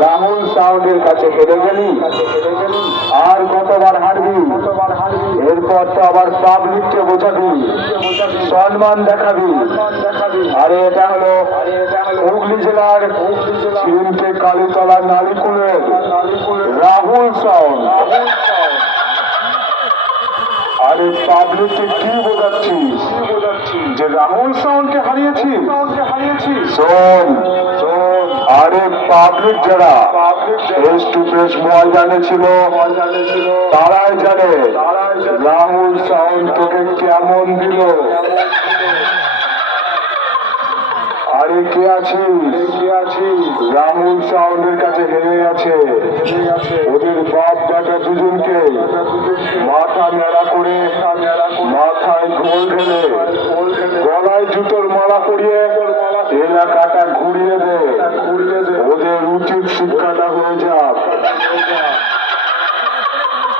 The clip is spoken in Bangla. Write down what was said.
রাহুল সাউন্ডের কাছে হেরে গেলি? আর কতবার হারবি এরপর তো আবার পাবলিককে বোঝাবি। সম্মান দেখাবি। আরে এটা হলো হুগলি জেলার তিনটে কালীতলা নালিকুলের রাহুল সাউন্ড আরে পাবলিককে কি বোঝাচ্ছিস? যে রাহুল সাউন্ডকে হারিয়েছি হারিয়েছি শোন। আরে পাবলিক যারা ফেস টু ফেস ময়দানে ছিল তারাই জানে রাহুল সাউন্ড তোকে কেমন দিল। আরে কে আছিস? কে আছিস? রাহুল সাউন্ডের কাছে হেরে গেছে। ওদের বাপ বেটা দুজনকে মাথা নেড়া মাথায় গোল ঢেলে, গলায় জুতোর মালা পরিয়ে এলাকাটা ঘুরিয়ে দে। ওদের উচিত শিক্ষাটা হয়ে যায়